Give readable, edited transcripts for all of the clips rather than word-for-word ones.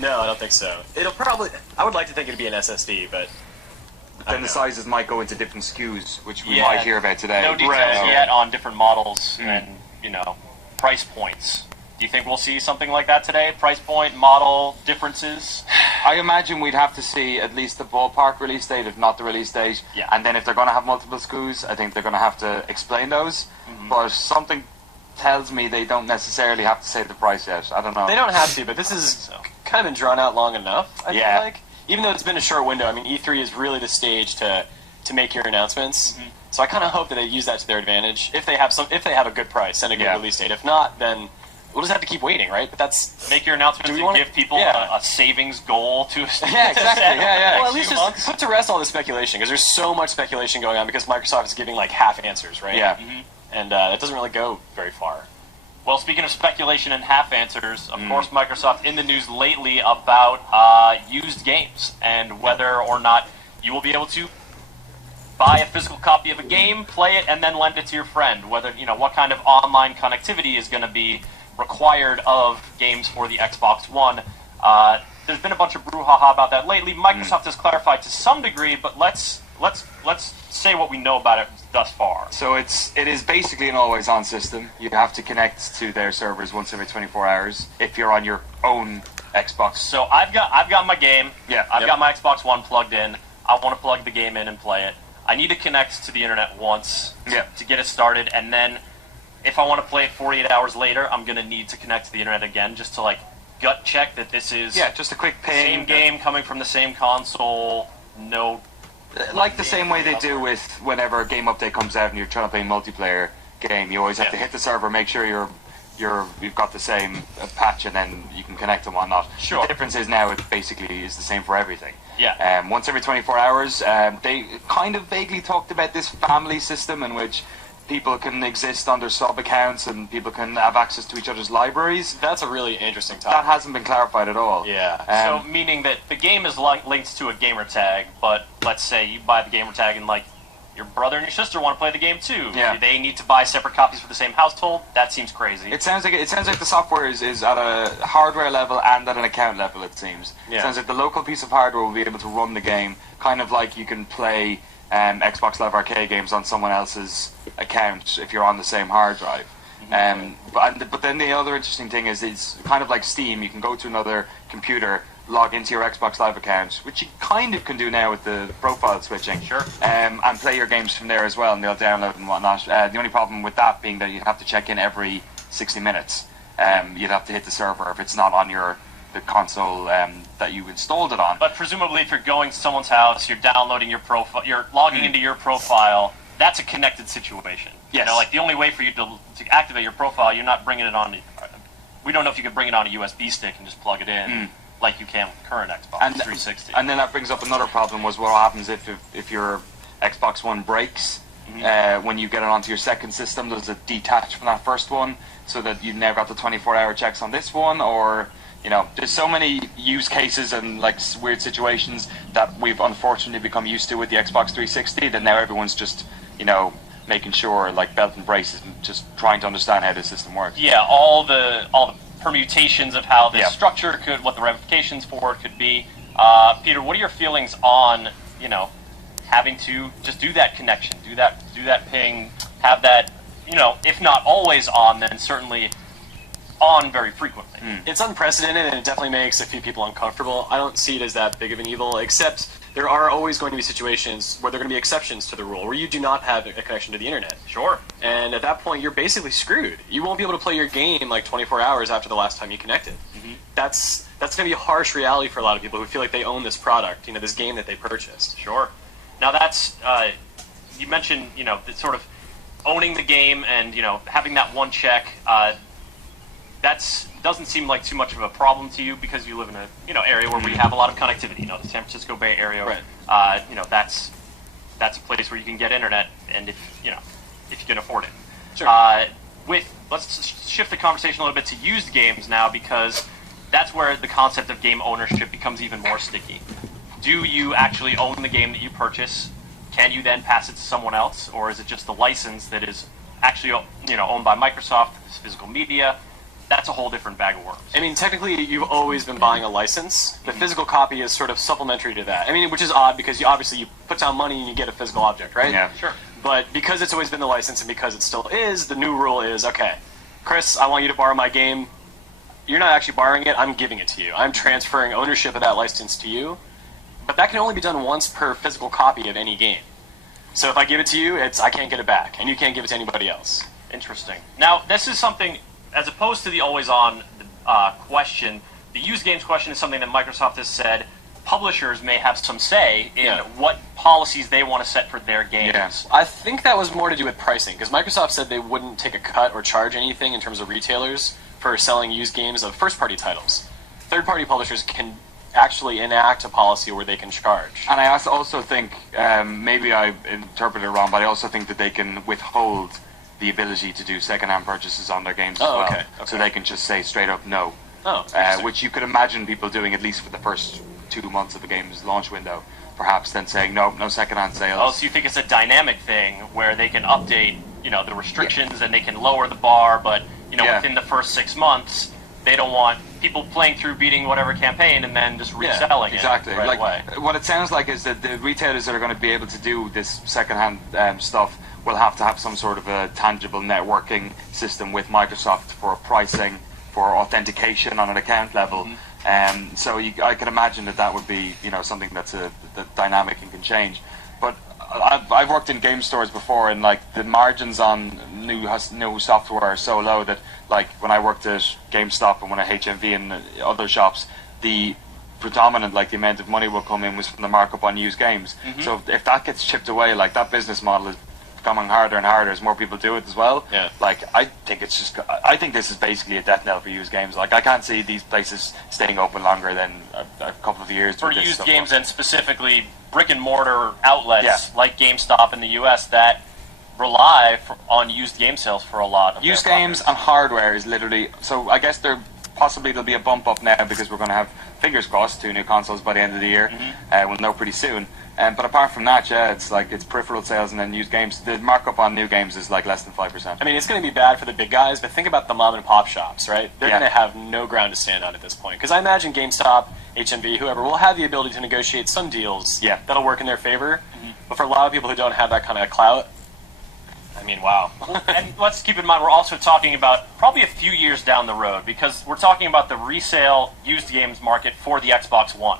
No, I don't think so. It'll probably. I would like to think it'd be an SSD, but then the sizes might go into different SKUs, which we might hear about today. No details yet on different models and price points. Do you think we'll see something like that today? Price point, model differences? I imagine we'd have to see at least the ballpark release date, if not the release date. Yeah. And then if they're going to have multiple SKUs, I think they're going to have to explain those. But something tells me they don't necessarily have to say the price yet. I don't know. They don't have to, but this is kind of been drawn out long enough, I feel like. Even though it's been a short window, I mean, E3 is really the stage to make your announcements. So I kind of hope that they use that to their advantage. If they have a good price and a good release date. If not, then we'll just have to keep waiting, right? But that's make your announcements and give people a savings goal to. Yeah, exactly. Well, at least just put to rest all the speculation, because there's so much speculation going on because Microsoft is giving like half answers, right? Yeah. And that doesn't really go very far. Well, speaking of speculation and half answers, of course, Microsoft in the news lately about used games and whether or not you will be able to buy a physical copy of a game, play it, and then lend it to your friend. Whether what kind of online connectivity is going to be required of games for the Xbox One. There's been a bunch of brouhaha about that lately. Microsoft has clarified to some degree, but let's say what we know about it thus far. So it is basically an always-on system. You have to connect to their servers once every 24 hours if you're on your own Xbox. So I've got my game. Yeah. I've got my Xbox One plugged in. I want to plug the game in and play it. I need to connect to the internet once to get it started, and then if I want to play it 48 hours later, I'm going to need to connect to the internet again just to gut check that this is just a quick ping. Same game coming from the same console. No. Like the same way they do with whenever a game update comes out and you're trying to play a multiplayer game, you always have to hit the server, make sure you've got the same patch, and then you can connect and whatnot. Sure. The difference is now it basically is the same for everything. Yeah. Once every 24 hours, they kind of vaguely talked about this family system in which people can exist under sub-accounts and people can have access to each other's libraries. That's a really interesting topic. That hasn't been clarified at all. Yeah. So meaning that the game is linked to a gamer tag, but let's say you buy the gamer tag and your brother and your sister want to play the game too. Yeah. They need to buy separate copies for the same household. That seems crazy. It sounds like the software is at a hardware level and at an account level, it seems. Yeah. It sounds like the local piece of hardware will be able to run the game, kind of like you can play Xbox Live Arcade games on someone else's account if you're on the same hard drive. But then the other interesting thing is it's kind of like Steam. You can go to another computer, log into your Xbox Live account, which you kind of can do now with the profile switching. Sure. And play your games from there as well, and they'll download and whatnot. The only problem with that being that you'd have to check in every 60 minutes. You'd have to hit the server if it's not on the console that you installed it on. But presumably, if you're going to someone's house, you're downloading your profile, you're logging into your profile. That's a connected situation. Yes. The only way for you to activate your profile, you're not bringing it on. We don't know if you could bring it on a USB stick and just plug it in like you can with the current Xbox 360. And then that brings up another problem: was what happens if your Xbox One breaks when you get it onto your second system? Does it detach from that first one so that you now got the 24-hour checks on this one, or? There's so many use cases and weird situations that we've unfortunately become used to with the Xbox 360 that now everyone's just, making sure belt and braces and just trying to understand how the system works. Yeah, all the permutations of how this structure could, what the ramifications for it could be. Peter, what are your feelings on, having to just do that connection, do that ping, have that, if not always on, then certainly on very frequently. It's unprecedented, and it definitely makes a few people uncomfortable. I don't see it as that big of an evil, except there are always going to be situations where there are going to be exceptions to the rule, where you do not have a connection to the internet. Sure. And at that point, you're basically screwed. You won't be able to play your game 24 hours after the last time you connected. That's going to be a harsh reality for a lot of people who feel like they own this product, this game that they purchased. Sure. Now that's, you mentioned, sort of owning the game and, having that one check, doesn't seem like too much of a problem to you because you live in a area where we have a lot of connectivity. The San Francisco Bay Area. Right. That's a place where you can get internet, and if you can afford it. Sure. Let's shift the conversation a little bit to used games now, because that's where the concept of game ownership becomes even more sticky. Do you actually own the game that you purchase? Can you then pass it to someone else, or is it just the license that is actually owned by Microsoft, this physical media? that's a whole different bag of worms. I mean, technically, you've always been buying a license. The physical copy is sort of supplementary to that. I mean, which is odd because you put down money and you get a physical object, right? Yeah, sure. But because it's always been the license and because it still is, the new rule is, okay, Chris, I want you to borrow my game. You're not actually borrowing it, I'm giving it to you. I'm transferring ownership of that license to you. But that can only be done once per physical copy of any game. So if I give it to you, I can't get it back, and you can't give it to anybody else. Interesting. Now, this is something, as opposed to the always-on question, the used games question is something that Microsoft has said publishers may have some say in what policies they want to set for their games. Yeah. I think that was more to do with pricing, because Microsoft said they wouldn't take a cut or charge anything in terms of retailers for selling used games of first-party titles. Third-party publishers can actually enact a policy where they can charge. And I also think, maybe I interpreted it wrong, but I also think that they can withhold the ability to do second-hand purchases on their games as well. Okay. So they can just say straight up no. Which you could imagine people doing at least for the first 2 months of the game's launch window, perhaps then saying no second-hand sales. Oh, so you think it's a dynamic thing where they can update, the restrictions and they can lower the bar, but within the first 6 months, they don't want people playing through beating whatever campaign and then just reselling it right away. What it sounds like is that the retailers that are going to be able to do this second-hand stuff will have to have some sort of a tangible networking system with Microsoft for pricing, for authentication on an account level. So I can imagine that would be something that's dynamic and can change. But I've worked in game stores before, and the margins on new software are so low that when I worked at GameStop and when at HMV and other shops, the predominant the amount of money will come in was from the markup on used games. So if that gets chipped away, that business model is becoming harder and harder as more people do it as well. I think this is basically a death knell for used games. I can't see these places staying open longer than a couple of years for used games, and specifically brick and mortar outlets like GameStop in the US that rely on used game sales for a lot of used games. And hardware is literally, so I guess there'll be a bump up now because we're going to have, fingers crossed, 2 new consoles by the end of the year. We'll know pretty soon. But apart from that, it's peripheral sales and then used games. The markup on new games is less than 5%. I mean, it's going to be bad for the big guys, but think about the mom and pop shops, right? They're going to have no ground to stand on at this point. Because I imagine GameStop, HMV, whoever, will have the ability to negotiate some deals that'll work in their favor. But for a lot of people who don't have that kind of clout, I mean, wow. And let's keep in mind, we're also talking about probably a few years down the road, because we're talking about the resale used games market for the Xbox One.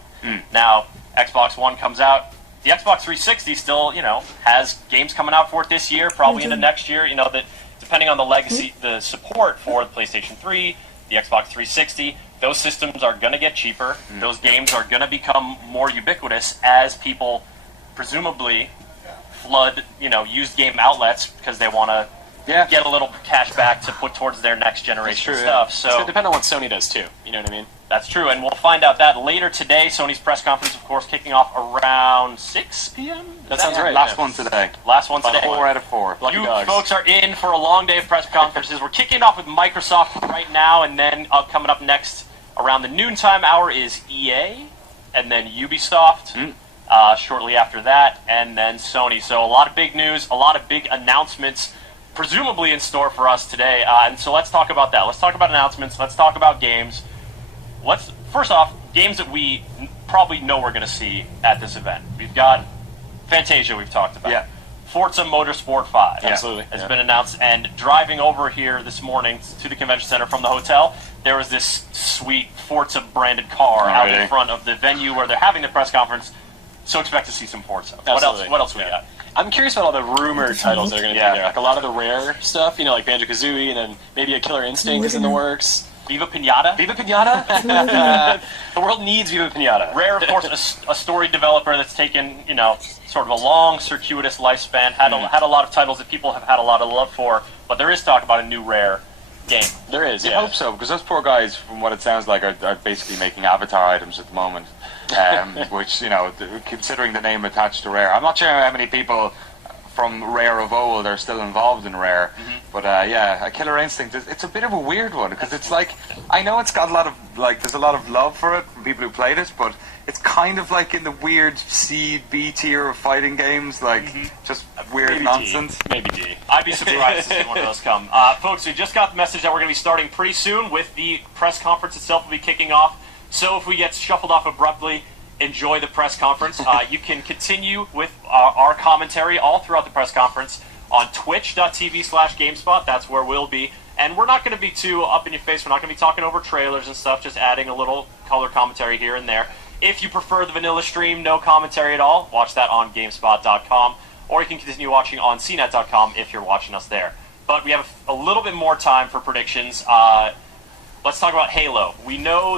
Now, Xbox One comes out. The Xbox 360 still, has games coming out for it this year, probably into next year. That depending on the legacy, the support for the PlayStation 3, the Xbox 360, those systems are going to get cheaper. Those games are going to become more ubiquitous as people presumably flood, used game outlets because they want to get a little cash back to put towards their next generation stuff. So it's going to depend on what Sony does too. You know what I mean? That's true, and we'll find out that later today. Sony's press conference, of course, kicking off around 6 p.m. That sounds right. Last one today. Last one today. 4 out of 4. You folks are in for a long day of press conferences. We're kicking off with Microsoft right now, and then coming up next around the noontime hour is EA, and then Ubisoft. Shortly after that, and then Sony. So a lot of big news, a lot of big announcements, presumably in store for us today. And so let's talk about that. Let's talk about announcements. Let's talk about games. First off, games that we probably know we're going to see at this event. We've got Fantasia, we've talked about. Forza Motorsport 5 has been announced. And driving over here this morning to the convention center from the hotel, there was this sweet Forza branded car out in front of the venue where they're having the press conference. So expect to see some Forza. What else we got? I'm curious about all the rumored titles that are going to be there. A lot of the rare stuff, like Banjo-Kazooie, and then maybe a Killer Instinct is in the works. Viva Pinata? Viva Pinata? The world needs Viva Pinata. Rare, of course, a story developer that's taken, sort of a long, circuitous lifespan, had a lot of titles that people have had a lot of love for, but there is talk about a new Rare game. There is, I hope so, because those poor guys, from what it sounds like, are basically making Avatar items at the moment. Which, considering the name attached to Rare, I'm not sure how many people from Rare of old are still involved in Rare. But yeah, a Killer Instinct, it's a bit of a weird one, because it's like, I know it's got a lot of, like, there's a lot of love for it from people who played it, but it's kind of like in the weird C, B tier of fighting games, like, just weird Maybe nonsense. D. Maybe D. I'd be surprised to see one of those come. Folks, we just got the message that we're going to be starting pretty soon with the press conference itself will be kicking off. So if we get shuffled off abruptly, enjoy the press conference. You can continue with our commentary all throughout the press conference on twitch.tv/GameSpot. That's where we'll be. And we're not going to be too up in your face. We're not going to be talking over trailers and stuff, just adding a little color commentary here and there. If you prefer the vanilla stream, no commentary at all, watch that on GameSpot.com, or you can continue watching on CNET.com if you're watching us there. But we have a little bit more time for predictions. Let's talk about Halo. We know that